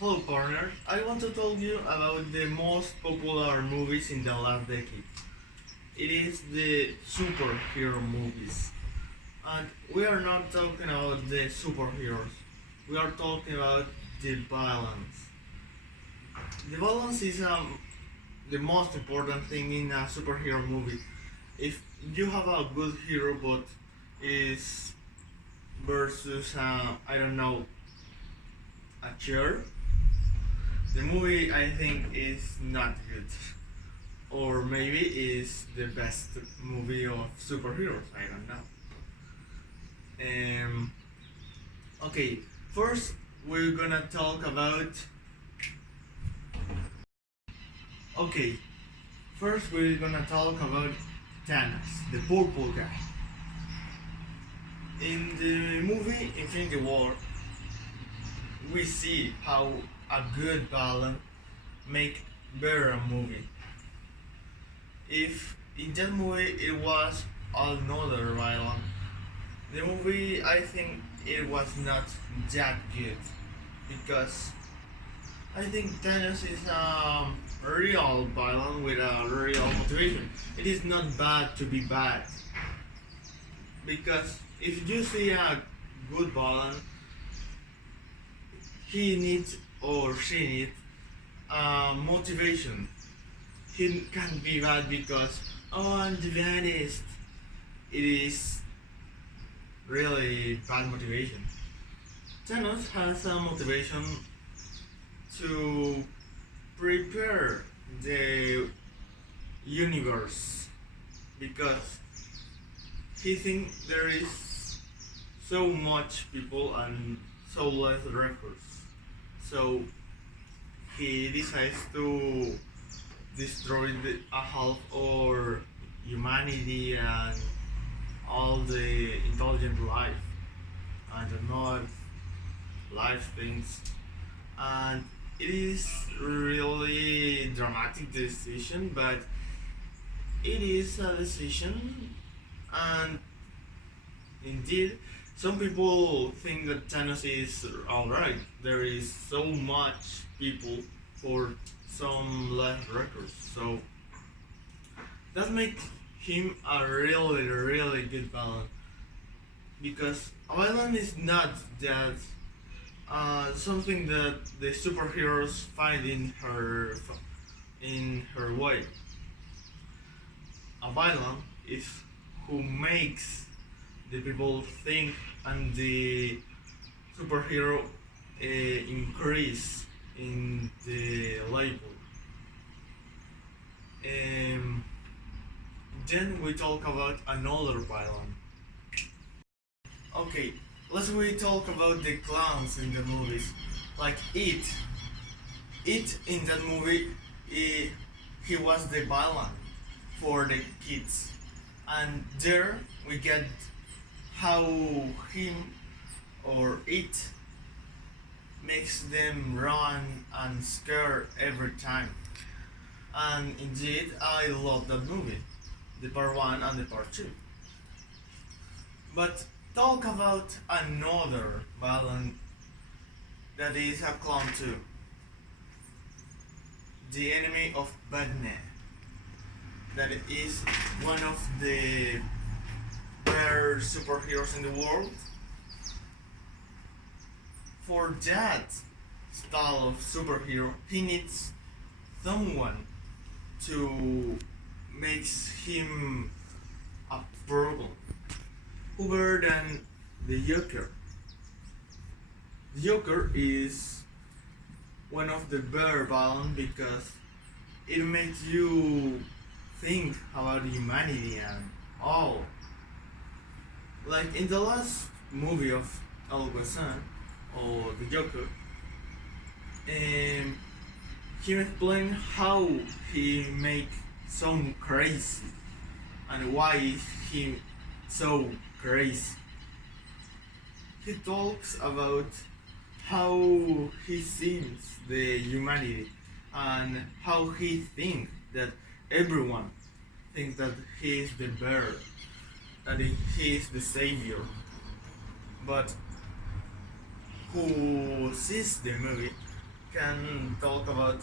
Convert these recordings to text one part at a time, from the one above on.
Hello partner, I want to tell you about the most popular movies in the last decade. It is the superhero movies. And we are not talking about the superheroes. We are talking about the balance. The balance is the most important thing in a superhero movie. If you have a good hero but is versus I don't know, a chair, the movie I think is not good. Or maybe is the best movie of superheroes, I don't know. Um, okay, first we're gonna talk about. Okay, first we're gonna talk about Thanos, the purple guy. In the movie Infinity War, we see how a good balance make better a movie. If in that movie it was another villain, the movie I think it was not that good because I think Thanos is a real villain with a real motivation. It is not bad to be bad because if you see a good villain, he needs or she needs motivation. He can't be bad because oh I'm the baddest. It is really bad motivation. Thanos has a motivation to prepare the universe because he thinks there is so much people and so less records. So he decides to destroy a half or humanity and all the intelligent life and the not life things, and it is really dramatic decision, but it is a decision, and indeed some people think that Thanos is alright. There is so much people for some less records, so that makes him a really good villain because a villain is not that something that the superheroes find in her way. A villain is who makes the people think and the superhero increase in the label. Um, then we talk about another villain. Okay, let's we talk about the clowns in the movies. Like It. It in that movie, he was the villain for the kids. And there we get how him or it makes them run and scare every time. And indeed, I love that movie, the part 1 and the part 2. But talk about another villain that is a clown too. The enemy of Batman. That is one of the better superheroes in the world. For that style of superhero, he needs someone to makes him a problem. Who better than the Joker? The Joker is one of the better villains because it makes you think about humanity and all. Like in the last movie of El Guasan or the Joker, um, he explained how he make so crazy and why is he so crazy. He talks about how he sees the humanity and how he thinks that everyone thinks that he is the bear, that he is the savior. But who sees the movie can talk about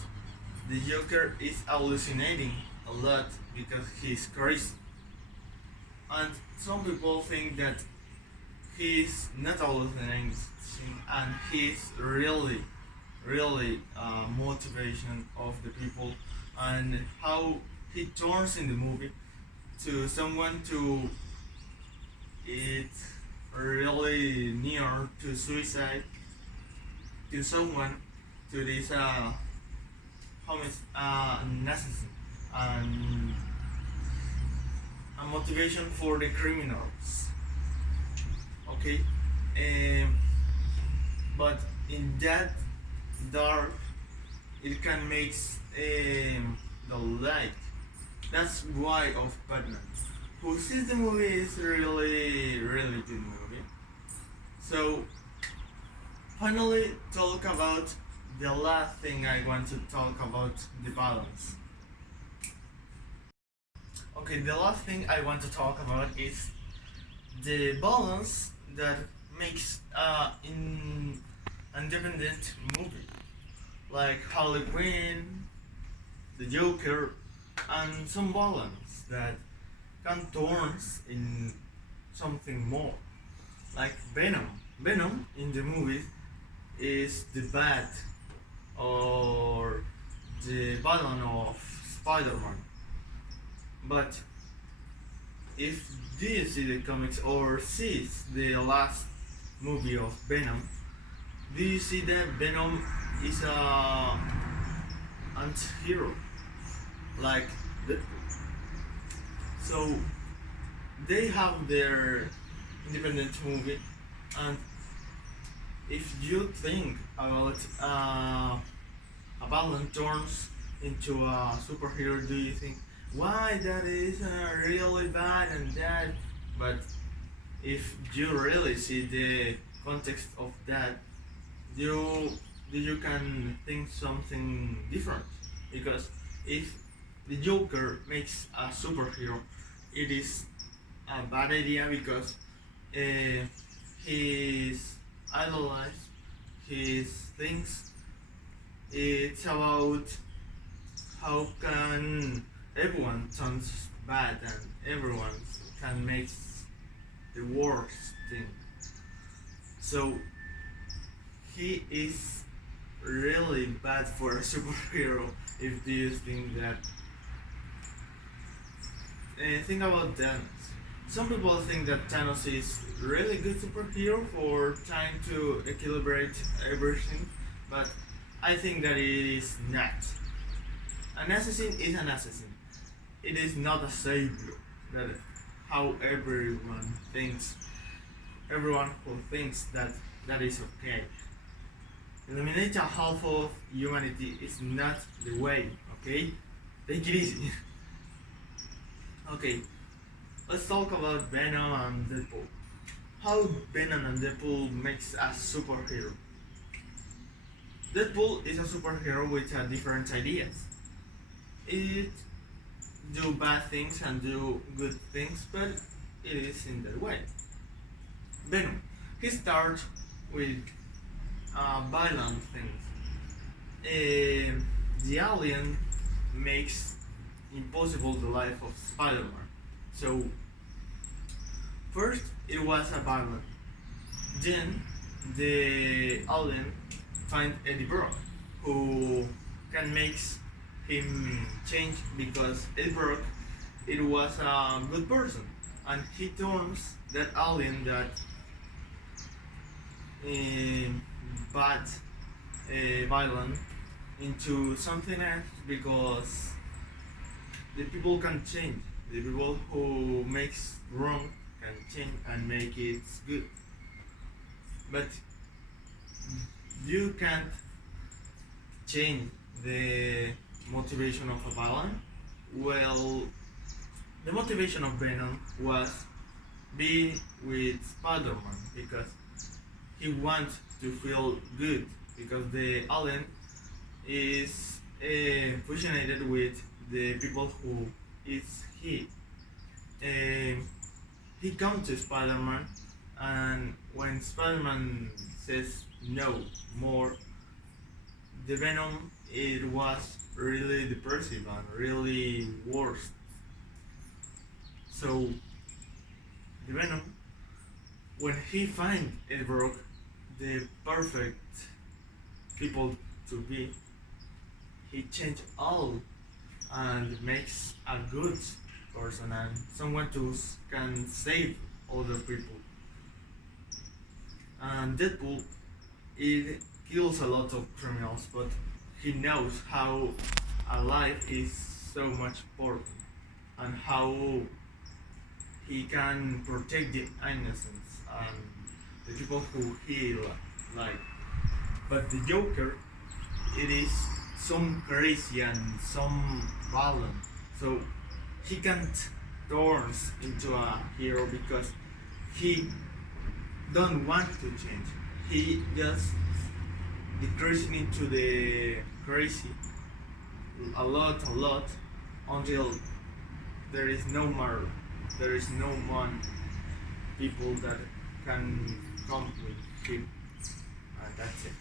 the Joker is hallucinating a lot because he's crazy. And some people think that he's not hallucinating and he's really motivation of the people and how he turns in the movie to someone to it's really near to suicide to someone to this necessity and a motivation for the criminals. Okay, um, but in that dark, it can make the light. That's why of Batman. Who sees the movie is really good movie. So finally, talk about the last thing I want to talk about the balance. Okay, the last thing I want to talk about is the balance that makes in independent movie like Harley Quinn, the Joker, and some balance that can turn in something more like Venom. Venom in the movies is the bad or the villain of Spider-Man. But if do you see the comics or sees the last movie of Venom, do you see that Venom is a anti-hero like Deadpool? So they have their independent movie, and if you think about a villain turns into a superhero, do you think why that is really bad and that? But if you really see the context of that, you can think something different because if the Joker makes a superhero, it is a bad idea because his idolize his things. It's about how can everyone turns bad and everyone can make the worst thing. So he is really bad for a superhero if you think that. Think about Thanos. Some people think that Thanos is really good superhero for trying to equilibrate everything, but I think that it is not. An assassin is an assassin. It is not a savior. That is how everyone who thinks that that is okay. Eliminate a half of humanity is not the way, okay? Take it easy. Okay, let's talk about Venom and Deadpool. How Venom and Deadpool makes a superhero. Deadpool is a superhero with different ideas. It do bad things and do good things, but it is in that way. Venom, he starts with violent things. The alien makes impossible the life of Spider-Man. So first it was a violent. Then the alien find Eddie Brock, who can make him change because Eddie Brock it was a good person, and he turns that alien that bad violent into something else because the people can change. The people who makes wrong can change and make it good. But you can't change the motivation of a villain. Well, the motivation of Venom was be with Spider-Man because he wants to feel good because the alien is fusionated with the people who is he. He comes to Spider-Man, and when Spider-Man says no more, the Venom, it was really depressive and really worse. So the Venom, when he find Ed Brock, the perfect people to be, he changed all and makes a good person and someone who can save other people. And Deadpool, it kills a lot of criminals, but he knows how a life is so much important and how he can protect the innocents and the people who he like. But the Joker, it is some crazy and some violent, so he can't turn into a hero because he don't want to change. He just decreasing into the crazy a lot until there is no more, there is no one people that can come with him, and that's it.